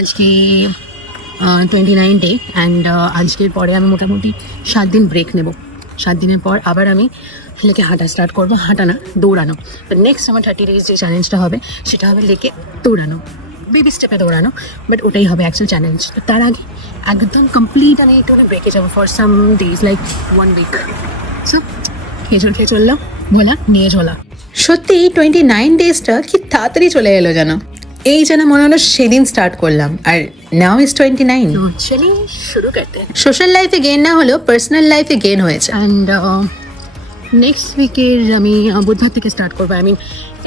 আজকে 29 day and আজকের পরে আমি মোটামুটি 7 দিন ব্রেক নেব। 7 দিনের পর আবার আমি লেকে হাঁটা স্টার্ট করবো, হাঁটা না দৌড়ানো। তো নেক্সট আমার 30 ডেজ যে চ্যালেঞ্জটা হবে সেটা হবে লেকে দৌড়ানো, বেবি স্টেপে দৌড়ানো, বাট ওটাই হবে অ্যাকচুয়াল চ্যালেঞ্জ। তো তার আগে একদম কমপ্লিট আমি একটু ব্রেকে যাবো for some days like 1 week. So খেয়ে চললাম ভোলা নিয়ে ঝোলা। সত্যি 29 ডেজটা কি তাড়াতাড়ি চলে এলো যেন। এই যেন মনে হলো সেদিন স্টার্ট করলাম আর নাও ইজ 29। তো চলি শুরু করতে। সোশ্যাল লাইফে গেন না হলেও পার্সোনাল লাইফে গেন হয়েছে। অ্যান্ড নেক্সট উইকের আমি বুধবার থেকে স্টার্ট করবো। আই মিন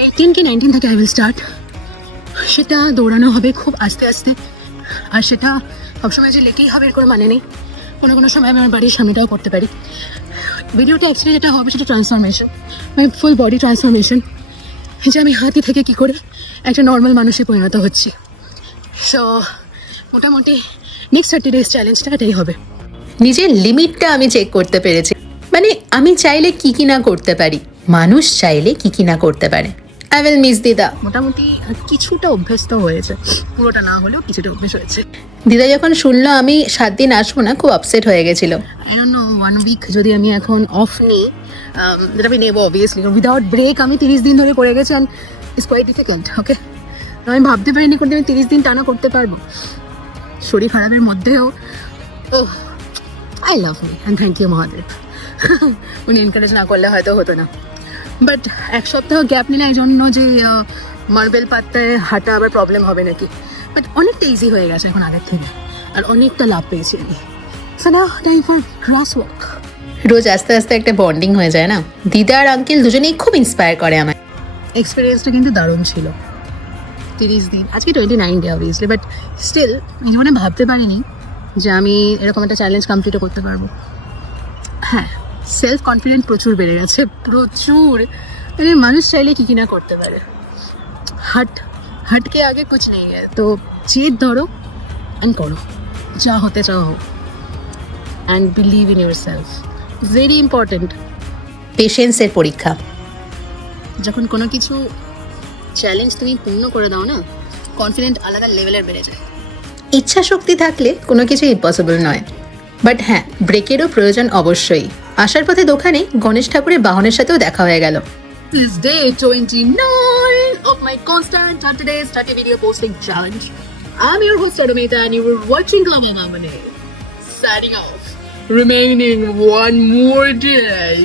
18 কি 19 থেকে আই উইল স্টার্ট। সেটা দৌড়ানো হবে খুব আস্তে আস্তে, আর সেটা সবসময় যে লেকেই হবে এর কোনো মানে নেই। কোনো সময় আমি আমার বাড়ির সামনেটাও করতে পারি। ভিডিওটা অ্যাকচুয়ালি যেটা হবে সেটা ট্রান্সফরমেশন, মানে ফুল বডি ট্রান্সফরমেশন, যে আমি হাতি থেকে কী করে একটা নর্মাল মানুষে পরিণত হচ্ছি। সো মোটামুটি নেক্সট 30 ডেজ চ্যালেঞ্জটা এটাই হবে। নিজের লিমিটটা আমি চেক করতে পেরেছি, মানে আমি চাইলে কি না করতে পারি, মানুষ চাইলে কি না করতে পারে। আই উইল মিস দিদা। মোটামুটি কিছুটা অভ্যেস তো হয়েছে, পুরোটা না হলেও কিছুটা অভ্যেস হয়েছে। দিদা যখন শুনলো আমি 7 দিন আসবো না, খুব আপসেট হয়ে গেছিল। আই ডোন্ট নো 1 উইক যদি আমি এখন অফ নিই, যেটা আমি নেবো অবভিয়াসলি, উইদাউট ব্রেক আমি 30 দিন ধরে করে গেছি, অ্যান্ড ইটস কোয়াইট ডিফিকাল্ট। ওকে, আমি ভাবতে পারিনি করতে আমি 30 দিন টানা করতে পারবো শরীর খারাপের মধ্যেও। I love me and thank you Mahadev. উনি এনকারেজ না করলে হয়তো হতো না। বাট 1 সপ্তাহ গ্যাপ নিলে এই জন্য যে মার্বেল পাত্তায় হাঁটা আবার প্রবলেম হবে নাকি, বাট অনেকটা ইজি হয়ে গেছে এখন আগের থেকে, আর অনেকটা লাভ পেয়েছি আমি। So now time for cross walk. রোজ আস্তে আস্তে একটা বন্ডিং হয়ে যায় না। দিদা আর আঙ্কেল দুজনেই খুব ইন্সপায়ার করে আমায়। এক্সপিরিয়েন্সটা কিন্তু দারুণ ছিল। 30 দিন, আজকে 29 ডে অবভিয়াসলি, বাট স্টিল এই জীবনে ভাবতে পারিনি যে আমি এরকম একটা চ্যালেঞ্জ কমপ্লিটও করতে পারবো। হ্যাঁ, সেলফ কনফিডেন্ট প্রচুর বেড়ে গেছে, প্রচুর। মানে মানুষ চাইলে কি না করতে পারে। হাটকে আগে কুছ নেই হ্যায়, তো জেদ ধরো অ্যান্ড করো, যা হতে চাও হো, and believe in yourself, very important. পেশেন্সের পরীক্ষা। যখন কোনো কিছু চ্যালেঞ্জ তুমি পূর্ণ করে দাও না, কনফিডেন্ট আলাদা লেভেলের বেড়ে যায়। ইচ্ছা শক্তি থাকলে কোনো কিছু ইম্পসিবল নয়। বাট হ্যাঁ, ব্রেকেরও প্রয়োজন অবশ্যই। আসার পথে দোকানে গণেশ ঠাকুরের বাহনের সাথেও দেখা হয়ে গেল। This day 29 of my constant 30 days 30 video posting challenge. I'm your host Adamita and you were watching Global Mamane. Signing off. Remaining one more day.